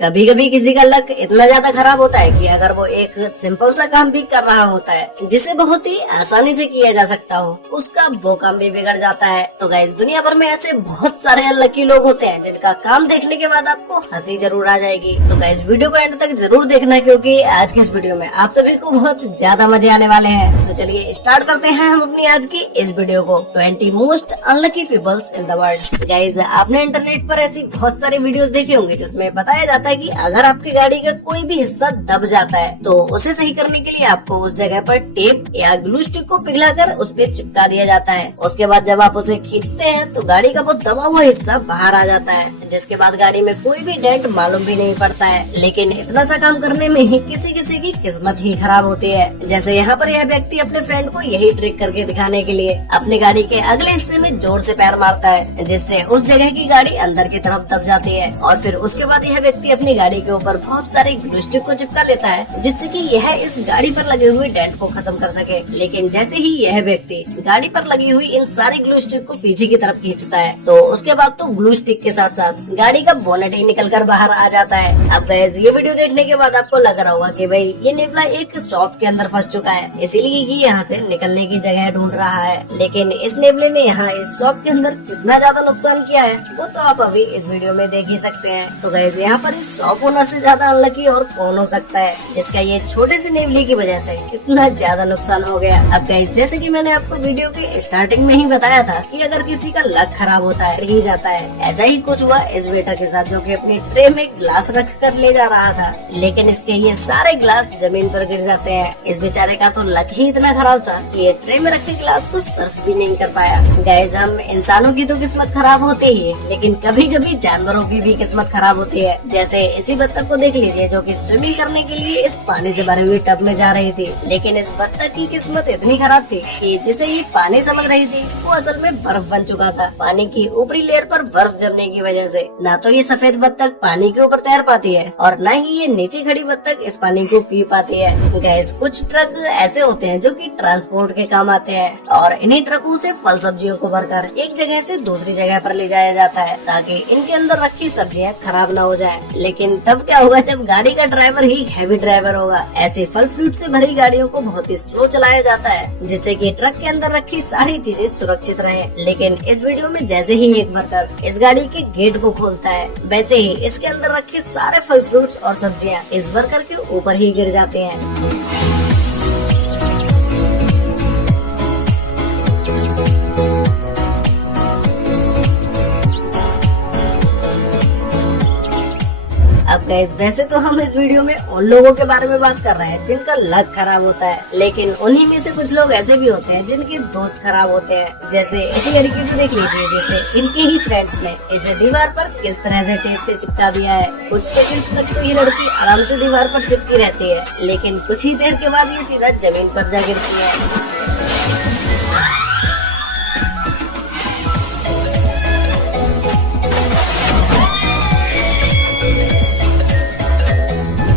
कभी कभी किसी का लक इतना ज्यादा खराब होता है कि अगर वो एक सिंपल सा काम भी कर रहा होता है जिसे बहुत ही आसानी से किया जा सकता हो, उसका वो काम भी बिगड़ जाता है। तो गाइस, दुनिया भर में ऐसे बहुत सारे अनलकी लोग होते हैं जिनका काम देखने के बाद आपको हंसी जरूर आ जाएगी। तो गाइस, वीडियो को एंड तक जरूर देखना, क्योंकि आज की इस वीडियो में आप सभी को बहुत ज्यादा मजे आने वाले हैं। तो चलिए स्टार्ट करते हैं हम अपनी आज की इस वीडियो को। 20 most unlucky peoples in the world. Guys, आपने इंटरनेट पर ऐसी बहुत सारी वीडियोस देखे होंगे जिसमें बताया जाता है कि अगर आपकी गाड़ी का कोई भी हिस्सा दब जाता है तो उसे सही करने के लिए आपको उस जगह पर टेप या ग्लू स्टिक को पिघलाकर उस पे चिपका दिया जाता है। उसके बाद जब आप उसे खींचते हैं तो गाड़ी का वो दबा हुआ हिस्सा बाहर आ जाता है, जिसके बाद गाड़ी में कोई भी डेंट मालूम भी नहीं पड़ता है। लेकिन इतना सा काम करने में ही किसी किसी की किस्मत ही खराब होती है। जैसे यहाँ पर यह व्यक्ति अपने फ्रेंड को यही ट्रिक करके दिखाने के लिए अपनी गाड़ी के अगले हिस्से में जोर से पैर मारता है, जिससे उस जगह की गाड़ी अंदर की तरफ दब जाती है। और फिर उसके बाद यह व्यक्ति अपनी गाड़ी के ऊपर बहुत सारे ग्लू स्टिक को चिपका लेता है, जिससे कि यह इस गाड़ी पर लगे हुए डेंट को खत्म कर सके। लेकिन जैसे ही यह व्यक्ति गाड़ी पर लगी हुई इन सारी ग्लू स्टिक को पीछे की तरफ खींचता है तो उसके बाद तो ग्लू स्टिक के साथ साथ गाड़ी का बोनेट ही निकल कर बाहर आ जाता है। अब गाइस, ये वीडियो देखने के बाद आपको लग रहा होगा कि भाई ये नेवला एक शॉप के अंदर फंस चुका है, इसीलिए ये यहाँ से निकलने की जगह ढूंढ रहा है। लेकिन इस नेवले ने यहाँ इस शॉप के अंदर कितना ज्यादा नुकसान किया है वो तो आप अभी इस वीडियो में देख ही सकते हैं। तो गाइस, यहाँ पर इस शॉप ओनर से ज्यादा अनलकी और कौन हो सकता है जिसका ये छोटे से नेवले की वजह से कितना ज्यादा नुकसान हो गया। अब गाइस, जैसे कि मैंने आपको वीडियो के स्टार्टिंग में ही बताया था कि अगर किसी का लक खराब होता है ही जाता है, ऐसा ही कुछ हुआ इस वेटर के साथ, जो कि अपनी ट्रे में ग्लास रख कर ले जा रहा था। लेकिन इसके ये सारे ग्लास जमीन पर गिर जाते हैं। इस बेचारे का तो लक ही इतना खराब था कि ये ट्रे में रखे ग्लास को सर्व भी नहीं कर पाया। गाइस, हम इंसानों की तो किस्मत खराब होती ही है, लेकिन कभी कभी जानवरों की भी किस्मत खराब होती है। जैसे इसी बत्तख को देख लीजिए, जो कि स्विमिंग करने के लिए इस पानी से भरे हुए टब में जा रही थी। लेकिन इस बत्तख की किस्मत इतनी खराब थी कि जिसे ये पानी समझ रही थी वो असल में बर्फ बन चुका था। पानी की ऊपरी लेयर पर बर्फ जमने की वजह से ना तो ये सफेद बत्तख पानी के ऊपर तैर पाती है और न ही ये नीचे खड़ी बत्तख इस पानी को पी पाती है। गैस, कुछ ट्रक ऐसे होते हैं जो कि ट्रांसपोर्ट के काम आते हैं और इन्हीं ट्रकों से फल सब्जियों को भरकर एक जगह से दूसरी जगह पर ले जाया जाता है ताकि इनके अंदर रखी सब्जियां खराब न हो जाएं। लेकिन तब क्या होगा जब गाड़ी का ड्राइवर ही हैवी ड्राइवर होगा। ऐसे फल फ्रूट से भरी गाड़ियों को बहुत ही स्लो चलाया जाता है, जिससे कि ट्रक के अंदर रखी सारी चीजें सुरक्षित रहे। लेकिन इस वीडियो में जैसे ही एक वर्कर इस गाड़ी के गेट को खोलता है, वैसे ही इसके अंदर रखे सारे फल फ्रूट्स और सब्जियां इस वर्कर के ऊपर ही गिर जाते हैं। अब गाइस, वैसे तो हम इस वीडियो में उन लोगों के बारे में बात कर रहे हैं जिनका लक खराब होता है, लेकिन उन्हीं में से कुछ लोग ऐसे भी होते हैं जिनके दोस्त खराब होते हैं। जैसे इसी लड़की को देख लीजिए, जिसे इनके ही फ्रेंड्स ने इसे दीवार पर किस तरह से टेप से चिपका दिया है। कुछ सेकंड्स तक तो ये लड़की आराम से दीवार पर चिपकी रहती है, लेकिन कुछ ही देर के बाद ये सीधा जमीन पर जा गिरती है।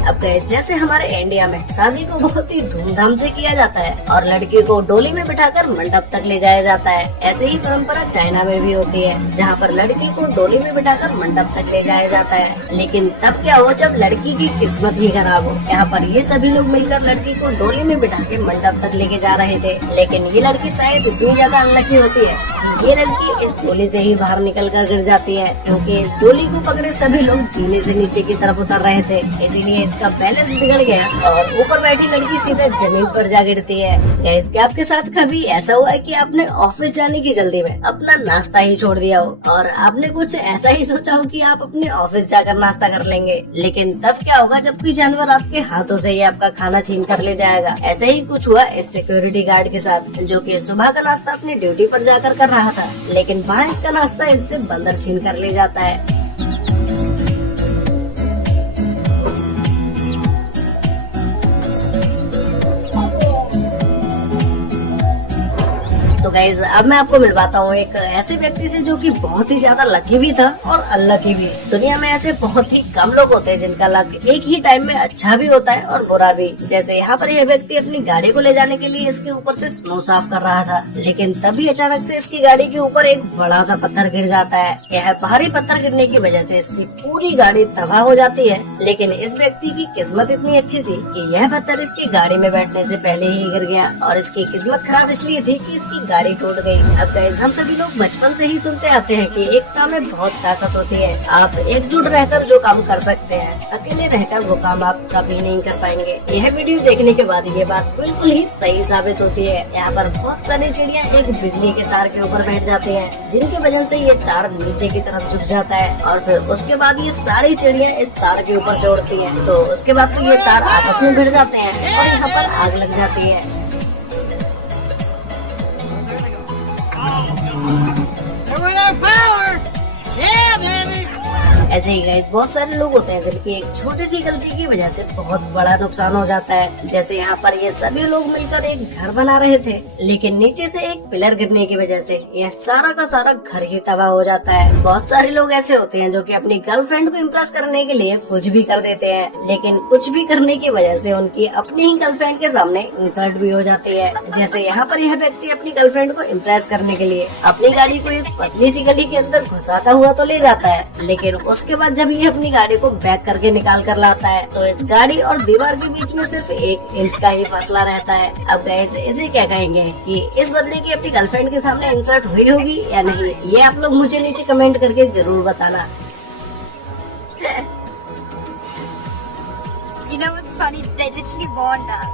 अब गाइस, जैसे हमारे इंडिया में शादी को बहुत ही धूमधाम से किया जाता है और लड़की को डोली में बिठाकर मंडप तक ले जाया जाता है, ऐसे ही परंपरा चाइना में भी होती है, जहाँ पर लड़की को डोली में बिठाकर मंडप तक ले जाया जाता है। लेकिन तब क्या हो जब लड़की की किस्मत ही खराब हो। यहाँ पर ये सभी लोग मिलकर लड़की को डोली में बिठा के मंडप तक लेके जा रहे थे, लेकिन ये लड़की शायद इतनी ज्यादा अनलकी होती है कि ये लड़की इस डोली से ही बाहर निकल कर गिर जाती है, क्योंकि इस डोली को पकड़े सभी लोग जीने से नीचे की तरफ उतर रहे थे। इसीलिए इसका बैलेंस बिगड़ गया और ऊपर बैठी लड़की सीधे जमीन पर जा गिरती है। गाइस, क्या आपके साथ कभी ऐसा हुआ है कि आपने ऑफिस जाने की जल्दी में अपना नाश्ता ही छोड़ दिया हो और आपने कुछ ऐसा ही सोचा हो कि आप अपने ऑफिस जाकर नाश्ता कर लेंगे, लेकिन तब क्या होगा जब कोई जानवर आपके हाथों से ही आपका खाना छीन कर ले जाएगा। ऐसे ही कुछ हुआ इस सिक्योरिटी गार्ड के साथ, जो कि सुबह का नाश्ता अपनी ड्यूटी पर जाकर कर रहा था, लेकिन वहाँ इसका नाश्ता इससे बंदर छीन कर ले जाता है। तो गाइज अब मैं आपको मिलवाता हूँ एक ऐसे व्यक्ति से जो कि बहुत ही ज्यादा लकी भी था और अनलकी भी। दुनिया में ऐसे बहुत ही कम लोग होते हैं जिनका लक एक ही टाइम में अच्छा भी होता है और बुरा भी। जैसे यहाँ पर यह व्यक्ति अपनी गाड़ी को ले जाने के लिए इसके ऊपर से स्नो साफ कर रहा था, लेकिन तभी अचानक से इसकी गाड़ी के ऊपर एक बड़ा सा पत्थर गिर जाता है। यह भारी पत्थर गिरने की वजह से इसकी पूरी गाड़ी तबाह हो जाती है। लेकिन इस व्यक्ति की किस्मत इतनी अच्छी थी कि यह पत्थर इसकी गाड़ी में बैठने से पहले ही गिर गया और इसकी किस्मत खराब इसलिए थी कि इसकी गाड़ी टूट गई। अब गाइस हम सभी लोग बचपन से ही सुनते आते हैं कि एकता में बहुत ताकत होती है। आप एकजुट रहकर जो काम कर सकते हैं, अकेले रहकर वो काम आप कभी नहीं कर पाएंगे। यह वीडियो देखने के बाद ये बात बिल्कुल ही सही साबित होती है। यहाँ पर बहुत सारी चिड़िया एक बिजली के तार के ऊपर बैठ जाती हैं, जिनकी वजह से ये तार नीचे की तरफ झुक जाता है और फिर उसके बाद ये सारी चिड़िया इस तार के ऊपर जोड़ती हैं। तो उसके बाद तो ये तार आपस में भिड़ जाते हैं और यहाँ पर आग लग जाती है। ऐसे ही गाइस बहुत सारे लोग होते हैं जिनकी एक छोटी सी गलती की वजह से बहुत बड़ा नुकसान हो जाता है। जैसे यहाँ पर ये सभी लोग मिलकर एक घर बना रहे थे, लेकिन नीचे से एक पिलर गिरने की वजह से यह सारा का सारा घर ही तबाह हो जाता है। बहुत सारे लोग ऐसे होते हैं जो कि अपनी गर्लफ्रेंड को इम्प्रेस करने के लिए कुछ भी कर देते हैं, लेकिन कुछ भी करने की वजह से उनकी अपनी ही गर्लफ्रेंड के सामने इंसल्ट भी हो जाती है। जैसे यहाँ पर यह व्यक्ति अपनी गर्लफ्रेंड को इम्प्रेस करने के लिए अपनी गाड़ी को एक पतली सी गली के अंदर घुसाता हुआ तो ले जाता है, लेकिन उसके बाद जब ये अपनी गाड़ी को बैक करके निकाल कर लाता है तो इस गाड़ी और दीवार के बीच में सिर्फ 1 इंच का ही फासला रहता है। अब गाइस इसे क्या कहेंगे कि इस बंदे की अपनी गर्लफ्रेंड के सामने इंसल्ट हुई होगी या नहीं, ये आप लोग मुझे नीचे कमेंट करके जरूर बताना। You know what's funny? They literally warned us.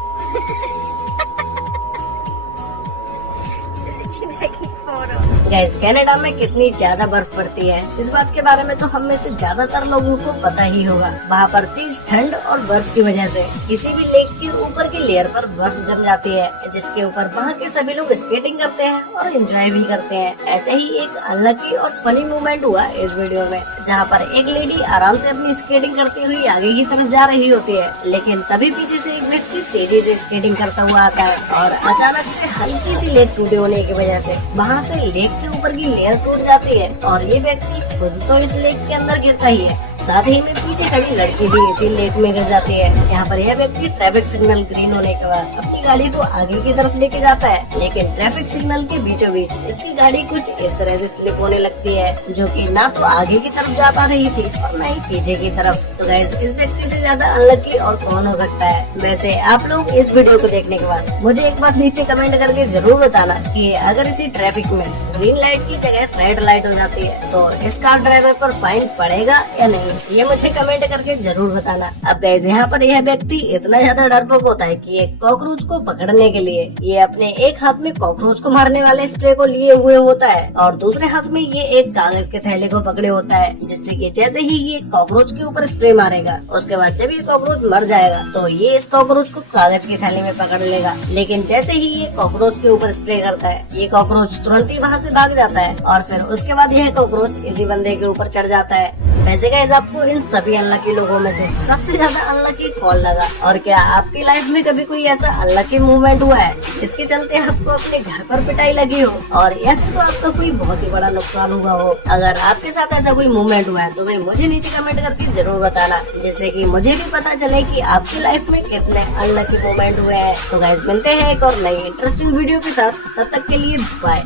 They're literally taking photos. Guys Canada में कितनी ज्यादा बर्फ पड़ती है, इस बात के बारे में तो हम में से ज्यादातर लोगों को पता ही होगा। वहाँ पर तेज ठंड और बर्फ की वजह से किसी भी लेक के ऊपर की लेयर पर बर्फ जम जाती है, जिसके ऊपर वहाँ के सभी लोग स्केटिंग करते हैं और एंजॉय भी करते हैं। ऐसे ही एक अनलकी और फनी मोमेंट हुआ इस वीडियो में, जहाँ पर एक लेडी आराम से अपनी स्केटिंग करती हुई आगे की तरफ जा रही होती है, लेकिन तभी पीछे से एक व्यक्ति तेजी से स्केटिंग करता हुआ आता है और अचानक से हल्की सी लेक टूटे होने की वजह से वहाँ से लेक के ऊपर की लेयर टूट जाती है और ये व्यक्ति खुद तो इस लेक के अंदर गिरता ही है, साथ ही में पीछे खड़ी लड़की भी इसी लेक में गिर जाती है। यहाँ पर यह व्यक्ति ट्रैफिक सिग्नल ग्रीन होने के बाद अपनी गाड़ी को आगे की तरफ लेके जाता है, लेकिन ट्रैफिक सिग्नल के बीचों बीच इसकी गाड़ी कुछ इस तरह से स्लिप होने लगती है, जो कि ना तो आगे की तरफ जा पा रही थी और न ही पीछे की तरफ। तो गाइस इस व्यक्ति से ज्यादा अनलकी और कौन हो सकता है। वैसे आप लोग इस वीडियो को देखने के बाद मुझे एक बात नीचे कमेंट करके जरूर बताना कि अगर इसी ट्रैफिक में ग्रीन लाइट की जगह रेड लाइट हो जाती है तो इस कार ड्राइवर पर फाइन पड़ेगा या नहीं, ये मुझे कमेंट करके जरूर बताना। अब गाइस यहाँ पर यह व्यक्ति इतना ज्यादा डरपोक होता है कि एक कॉकरोच को पकड़ने के लिए ये अपने एक हाथ में कॉकरोच को मारने वाले स्प्रे को लिए हुए होता है और दूसरे हाथ में ये एक कागज के थैले को पकड़े होता है, जिससे कि जैसे ही ये कॉकरोच के ऊपर स्प्रे मारेगा उसके बाद जब ये कॉकरोच मर जाएगा तो ये इस कॉकरोच को कागज के थैले में पकड़ लेगा। लेकिन जैसे ही ये कॉकरोच के ऊपर स्प्रे करता है ये कॉकरोच तुरंत ही वहाँ से भाग जाता है और फिर उसके बाद यह कॉकरोच इसी बंदे के ऊपर चढ़ जाता है। वैसे गाइस आपको इन सभी अनलकी लोगों में से सबसे ज्यादा अनलकी कौन लगा, और क्या आपकी लाइफ में कभी कोई ऐसा अनलकी मूवमेंट हुआ है जिसके चलते आपको अपने घर पर पिटाई लगी हो और या फिर तो आपका कोई बहुत ही बड़ा नुकसान हुआ हो। अगर आपके साथ ऐसा कोई मूवमेंट हुआ है तो भाई मुझे नीचे कमेंट करके जरूर बताना, जिससे कि मुझे भी पता चले कि आपकी लाइफ में कितने अनलकी मूवमेंट हुए हैं। तो गाइस मिलते हैं एक और नई इंटरेस्टिंग वीडियो के साथ, तब तक के लिए बाय।